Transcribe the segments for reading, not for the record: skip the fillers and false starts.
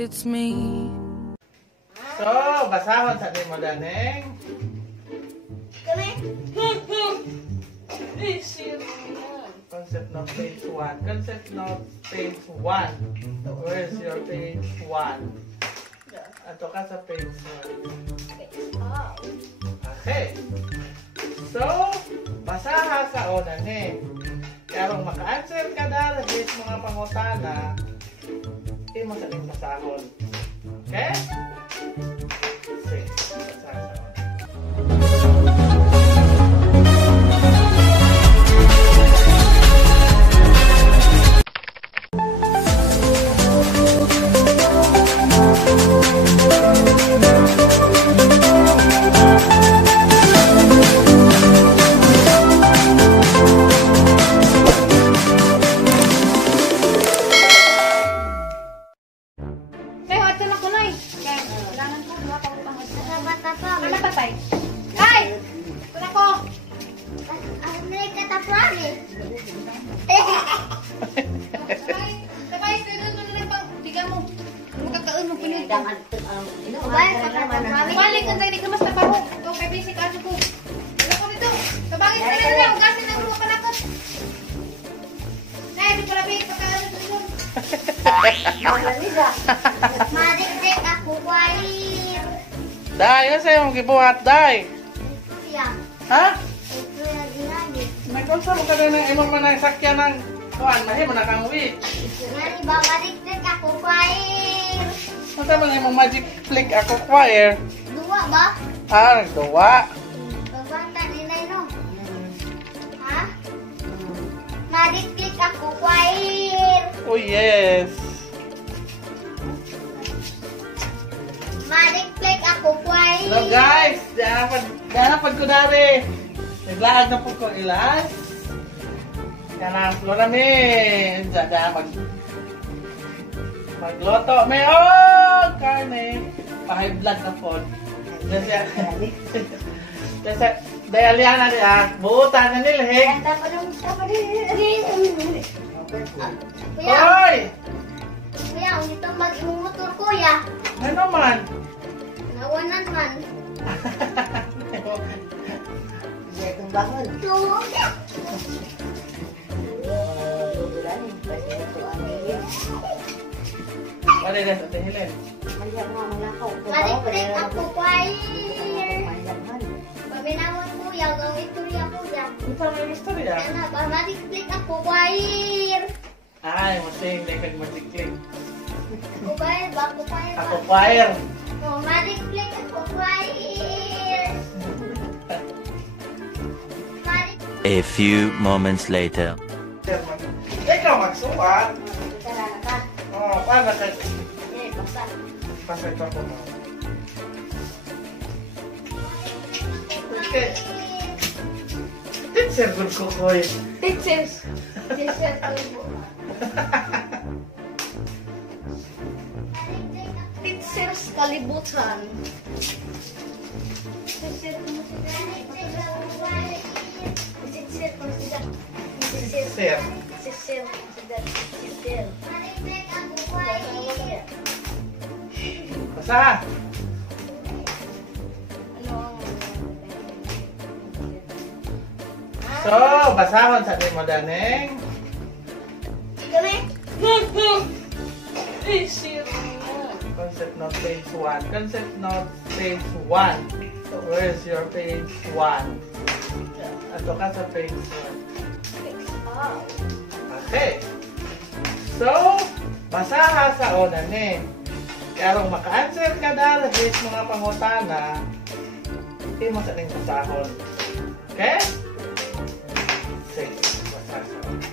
it's me. So, basahon sa di mo daneng. Concept note page 1. Concept note page 1. Where's your page 1? Ato ka sa page 1. Okay. So, basaha sa una ni. Karong maka-answer ka dahil mga pangutana, imo sa ning basahon. Okay? Sige, basaha sa una. Balik ang tadi kemas na baho. Ito kay basic ano ko. Ano ko dito? Tabangin ka na lang. Kasi nang lupa na ko. Nay, di pala big pagkaano dito. Madik-dik ako kwair. Day, ano sa'yo mong gibuhat, Day? Siya. Ha? Ito yung ginagi. May konsa mo ka na ng imong manang sakyan ng kuhan, mahimo na kang wit. Nga ni ba, madik-dik ako kwair. Ano naman imong magic flick ako choir? Dua ba? Ah, duwa. Babanta nilay no. Ha? Madik-dik ako kwair. Oh yes. Madik-dik ako kwair. So guys, dapat ko dari. Naglaag na po ko ilas. Kanang flora mi. Dapat magloto may karne pa-high blood na po. Kasi dayaliana niya buutan na nilhig. Hoy! Kuya, dito mag-imong motor kuya. Ano man? Nawanan man. Ano na sa Helen? Madik-dik ako kwair. Pabinawon kuya, gang istorya kuya. Ito may istorya. Ano ba, madik-dik ako kwair. Ay, masing lekag magic-click. Ako kwair ba? Ako kwair ba? Ako choir. Oh, madik-dik ako kwair. A few moments later. Ikaw magsuwat. Oh, paano ka? Pasay pa po mo. Okay. Teacher good ko koy. Teachers. Teachers tubo. Teachers kalibutan. Teacher Basa. So, basahon sa mo daneng. Concept note page 1. Concept note page 1. Where's your page 1? Ato ka sa page 1. Okay. So, basaha sa una ni. Karong maka-answer ka dahil mga pangutana, imo sa ning basahon. Okay? Sige, basaha sa una.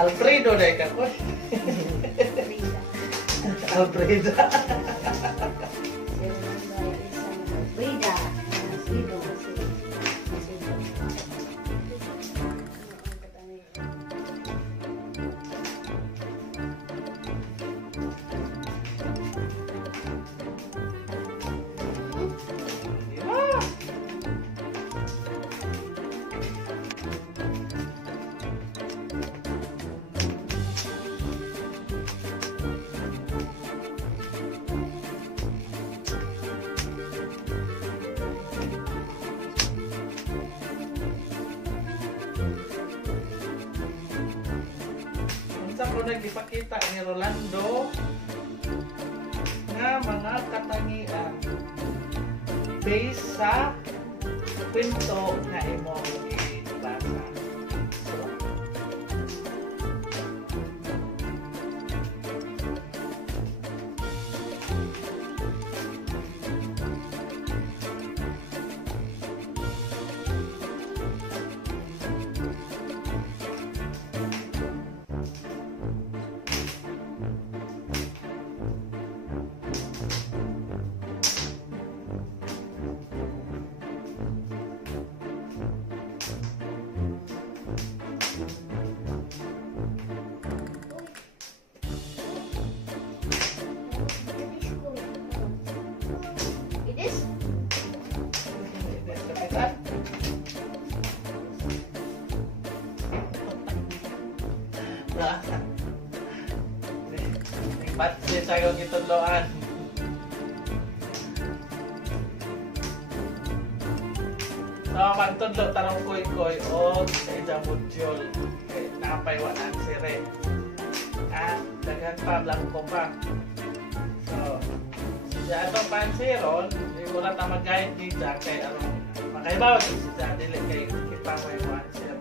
Alfredo na ka ko. Alfredo. ko nagipakita ni Rolando nga mga katangian based sa kwento na imong ibasa. Ba't siya sa'yo kitudloan? So, magtudlo tarong koy-koy o sa isang modyol. Nakapaywan ang sire. At daghan pa, blanco pa. So, sa atong pansiron, hindi mo na mag-guide dito kay makaibaw din siya dili kay kita may answer.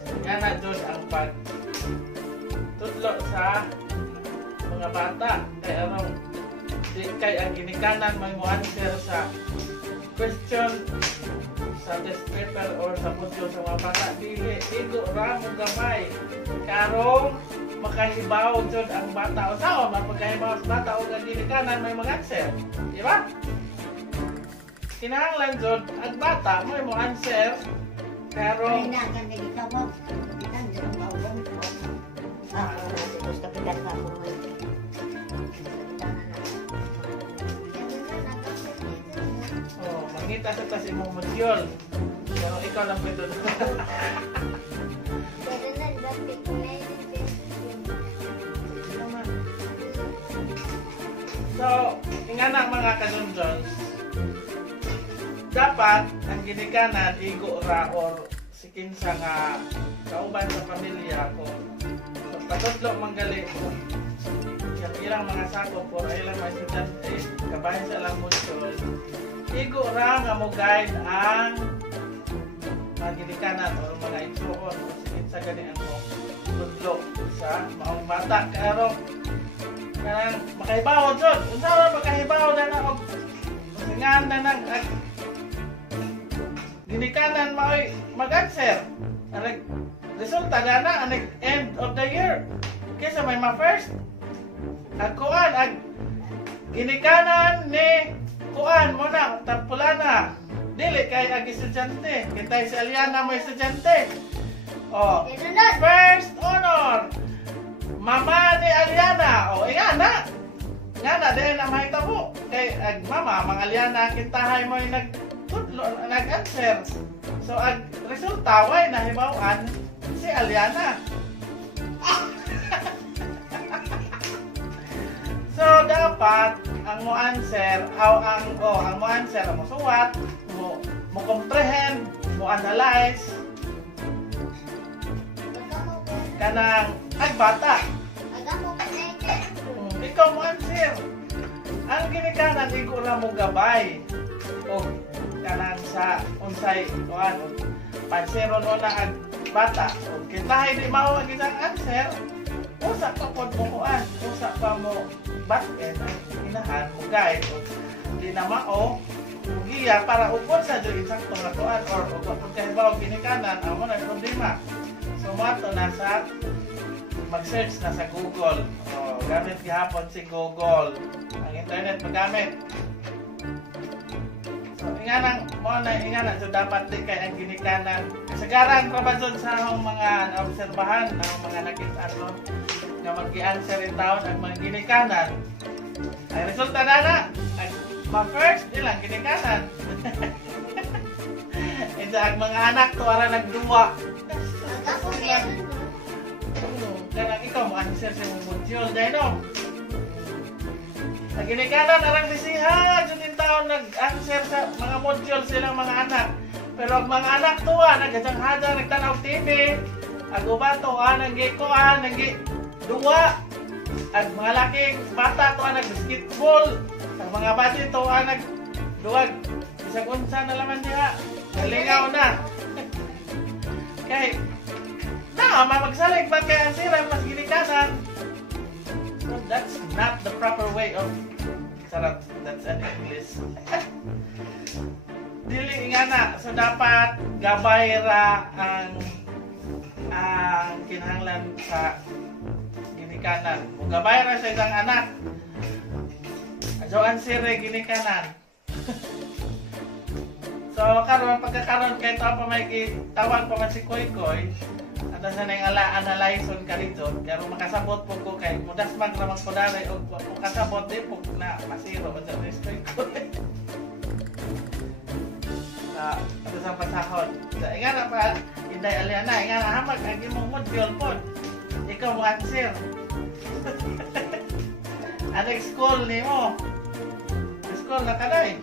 So, yan na doon ang pagtudlo sa mga bata kay di kay ang ginikanan may mo answer sa question sa test paper or sa module sa mga bata dili igo ra mo gamay karong makahibaw jud ang bata o sao mapagahibaw sa bata o ang ginikanan may mga answer di ba kinahanglan jud ang bata may mo answer karong mangita sa tas imong module. Pero ikaw lang pwede doon. So, ingana mga kadunjons, dapat ang ginikanan igo ra or sikinsa nga kauban sa pamilya ko. So, patudlo manggali ko. Yung ilang mga sakop or ilang mga estudyante, kabahin sa lang module. Igo ra nga mo guide ang mga ginikanan o mga ituon o sa gani ang tudlo sa maong bata. Kaya kanang makahibaw jud. Unsa ra makahibaw na og singan na nang ginikanan maoy mag-answer. Ang resulta na ang end of the year. Kaysa may ma-first. Ang kuan ang ginikanan ni kuan mo na, tapulana. Dili kay ang estudyante. Kitay si Aliana may estudyante. Oh, first honor. Mama ni Aliana. Oh, ingana. Ngana dahil na mahitabo. Kay ag mama, mga Aliana, kintahay mo yung nag-answer. So, ang resulta, way nahibawan si Aliana. So, dapat ang mo answer ang mo answer mo suwat mo comprehend mo analyze kanang bata ikaw mo answer ang ginikanan igo ra mo gabay o kanang sa unsay kuan panseron o na ang bata o kintahay di mao ang isang answer usa pa pod mo kuan usa pa mo back-end ang inahan mo guide o di na mao giya para upod sa dili saktong natuan or upod kahibaw ginikanan amo na problema so mato na sa mag-search na sa Google o gamit gihapon si Google ang internet magamit so ingana so dapat din kay ang ginikanan kasagaran pa ba dun sa mga naobserbahan ang mga nakita ron nga mag-i-answer in taon ang mga ginikanan ay resulta na ma-first nilang ginikanan ito ang mga anak to ara nagduwa kanang ikaw mo answer sa mong module dahil no ang ginikanan arang bisihan yung taon nag-answer sa mga module silang mga anak pero ang mga anak to nagkasang-hada nagtanaw TV ang uba to nag-ikuan duwa. Ang mga laking bata to ang nag-basketball. Ang mga bata to ang nagduwag. Isang unsa na laman niya. Nalingaw na. Kay, magsalig ba kaya ang sira mas ginikanan? So that's not the proper way of sarap. That's an English. Dili nga na. So dapat gabay ra ang kinahanglan sa ginikanan. Kung gabay ra sa isang anak, so ang sira ginikanan. So karon pagkakaroon kay ito pa may tawag pa man si Koy Koy. At sa nang analyson ka rito, pero makasabot po ko kay mudas magramang ko dali o makasabot din po na masiro ba sa Koy Koy. Ano sa pasahod. So, nga na pa, Inday Aliana, nga na hamag, ang imong module po. Ikaw mo answer. Anex school ni mo. School na kaday.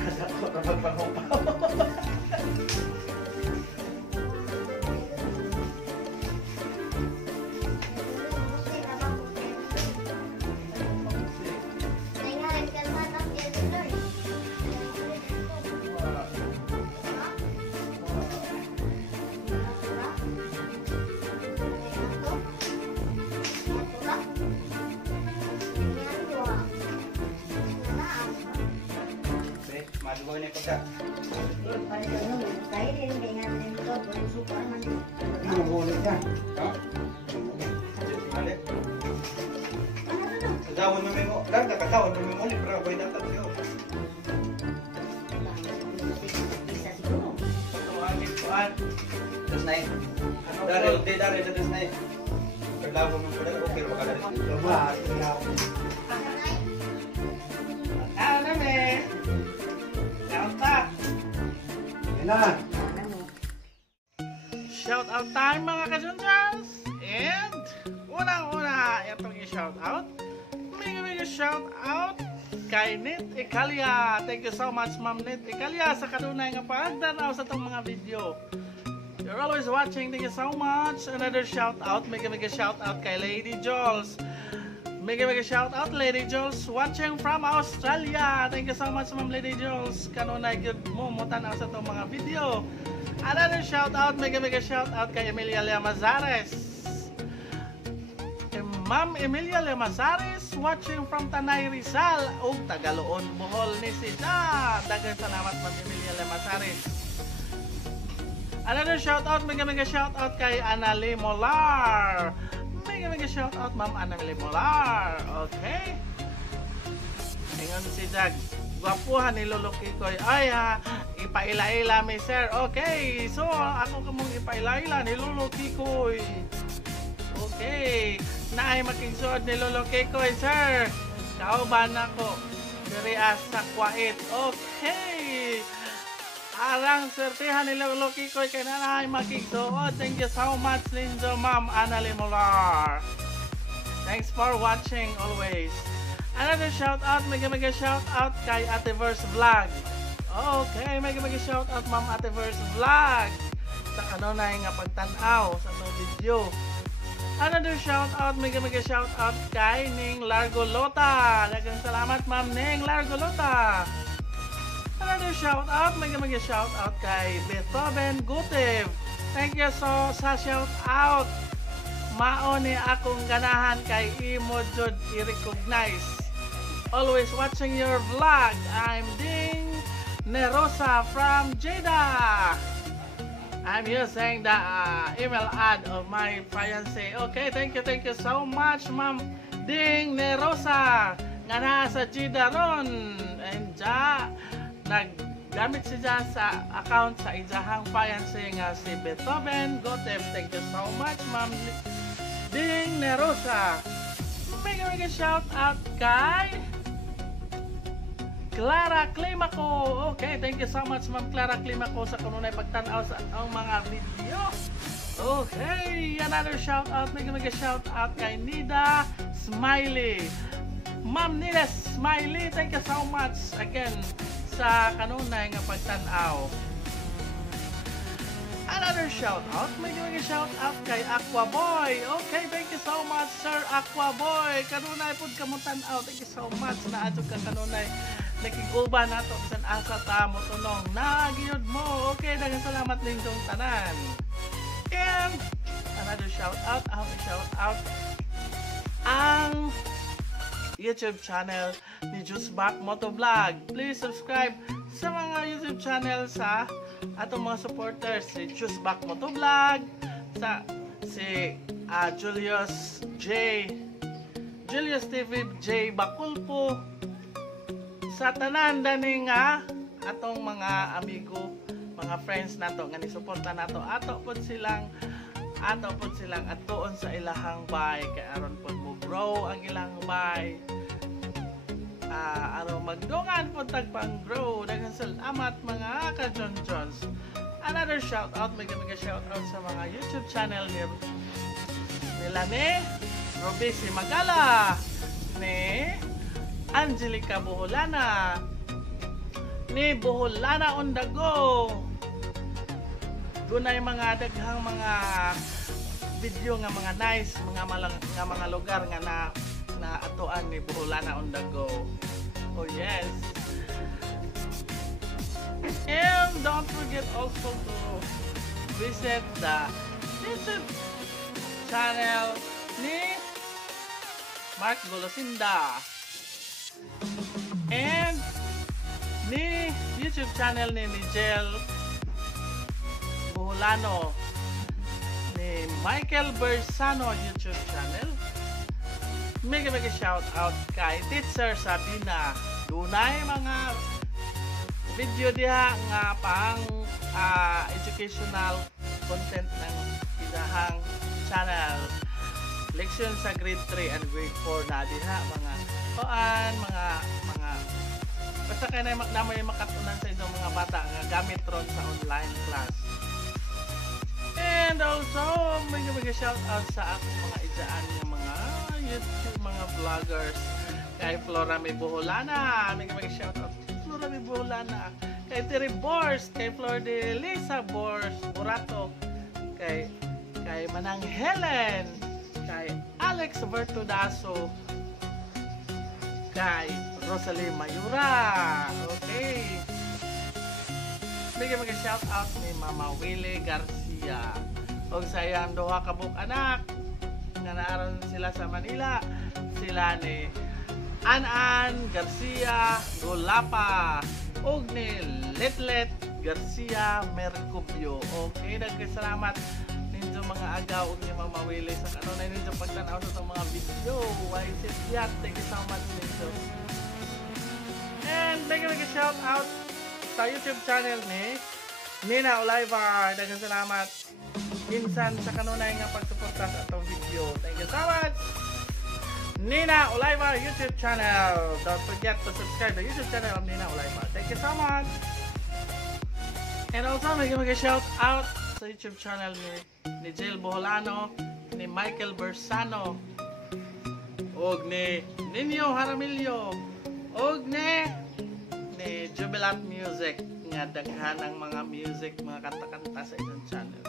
Ada ko na magpangupaw. Madugo ini pagka. Kagawin mo mo, kagawin mo mo libra boy dapat yo. Terus naik. Dari terus naik. Berlagu mo pala okay ba kada. Coba, Ano me? Shout out time mga kasundas! And unang-una itong i-shout out. Mega shout out kay Nit Ikalia. Thank you so much Ma'am Nit Ikalia sa kanunay nga pagdanaw sa itong mga video. You're always watching. Thank you so much. Another shout out. Mega shout out kay Lady Jules. Mega shout out Lady Jules watching from Australia. Thank you so much Ma'am Lady Jules. Kanunay gyud mo tanaw sa itong mga video. Another shout out, mega shout out kay Emilia Llamazares. Ma'am Emilia Llamazares watching from Tanay Rizal ug Tagaloon Bohol ni siya. Daghang salamat Ma'am Emilia Llamazares. Another shout out, mega shout out kay Anali Molar. Mega shout out Ma'am Anali Molar. Okay. Ingon si Jag. Gwapuhan ni Lolo Kikoy. Ay ipaila-ila mi sir. Okay. So ako kamong ipaila-ila ni Lolo Kikoy. Okay. Naay makigsuod ni Lolo Kikoy sir. Kauban ako. Diri sa Kuwait. Okay. Arang swertihan ni Lolo Kikoy kay naay makigsuod. Thank you so much Linzo Ma'am Anali Molar. Thanks for watching always. Another shout out, mega shout out kay Ateverse Vlog. Okay, mega shout out Ma'am Ateverse Vlog sa kanunay nga pagtan-aw sa itong video. Another shout out, mega shout out kay Ning Largo Lota. Daghang salamat Ma'am Ning Largo Lota. Another shout out, mega shout out kay Beethoven Gutev. Thank you so sa shout out. Mao ni akong ganahan kay imo jud i-recognize. Always watching your vlog. I'm Ding Nerosa from Jeddah. I'm using the email ad of my fiancé. Okay, thank you so much, Ma'am Ding Nerosa. Nga na sa Jeddah ron. And naggamit siya sa account sa ijahang fiancé nga si Beethoven Gotev. Thank you so much, Ma'am Ding Nerosa. Mega shout out kay Clara Climaco. Okay, thank you so much Ma'am Clara Climaco sa kanunay pagtanaw sa ang mga video. Okay, another shout out, mega shout out kay Nida Smiley. Ma'am Nida Smiley, thank you so much again sa kanunay nga pagtanaw. Another shout out, may shout out kay Aqua Boy. Okay, thank you so much, Sir Aqua Boy. Kanunay pud kamutan out. Thank you so much na adto ka kanunay. Nakiguba nato bisan asa ta mo tunong. Nagiyod mo. Okay, daghang salamat ninyong tanan. And another shout out ang YouTube channel ni Juicebak Motovlog. Please subscribe sa mga YouTube channel sa atong mga supporters, si Juicebak Motovlog, si Julius TV J Bakulpo, sa tanan dani nga atong mga amigo, mga friends nato nga ni-suporta nato, ato pod silang atuon sa ilahang bay kay aron pod mo grow ang ilang bay. Aron magdungan pod tagpang grow. Daghang salamat mga ka-John Johns. Another shout out, mega shout out sa mga YouTube channel nila ni Robisi Magala, ni Angelica Buholana, ni Buholana on the go. Dunay mga daghang mga video nga mga nice, mga lugar nga na atuan ni Buholana on the go. Oh yes. And don't forget also to visit the YouTube channel ni Mark Golosinda and ni YouTube channel ni Nigel Buholano, ni Michael Bersano YouTube channel. Mega shout out kay Teacher Sabina. Dunay mga video diha nga pang educational content ng idahang channel. Leksyon sa grade 3 and grade 4 na diha mga basta kay na may makatunan sa inyong mga bata nga gamit ron sa online class. And also mega shout out sa akong mga ijaan ng mga YouTube mga vloggers, kay Flora May Buholana, mega shout out Flora May Buholana, kay Terry Bors, kay Flor de Lisa Bors Burato, kay Manang Helen, kay Alex Vertudaso, kay Rosalie Mayura. Okay, mega shout out ni Mama Willie Garcia og sa iyang duha ka buk anak nga naaron sila sa Manila, sila ni Anan Garcia Golapa ug ni Letlet Garcia Mercupio. Okay, nagkasalamat ninyo mga agaw ug ni Mama Willie sa kanunay ninyo pagtan-aw sa itong mga video. Why is it yet? Thank you so much ninyo. And mega shout out sa YouTube channel ni Nina Olivar. Daghang salamat minsan sa kanunay nga pagsuporta sa atong video. Thank you so much, Nina Olivar YouTube channel. Don't forget to subscribe the YouTube channel of Nina Olivar. Thank you so much. And also may shout out sa YouTube channel ni Jill Buholano, ni Michael Bersano, og ni Nino Jaramillo, og ni Jubilant Music nga daghan ang mga music, mga kanta-kanta sa inyong channel.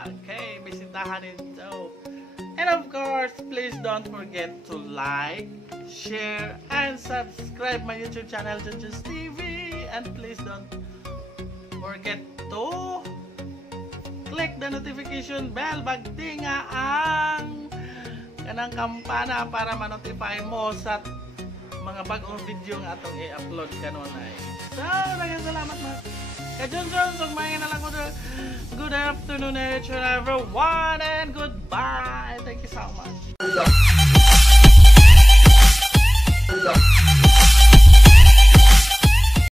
Okay, bisitahan nito. And of course, please don't forget to like, share, and subscribe my YouTube channel, Junjus TV. And please don't forget to click the notification bell, bagtinga ang kanang kampana para ma-notify mo sa mga bagong video nga atong i-upload kanunay. So, daghang salamat mga ka-Junjun. So, may na lang ko. Good afternoon, everyone, and goodbye. Thank you so much.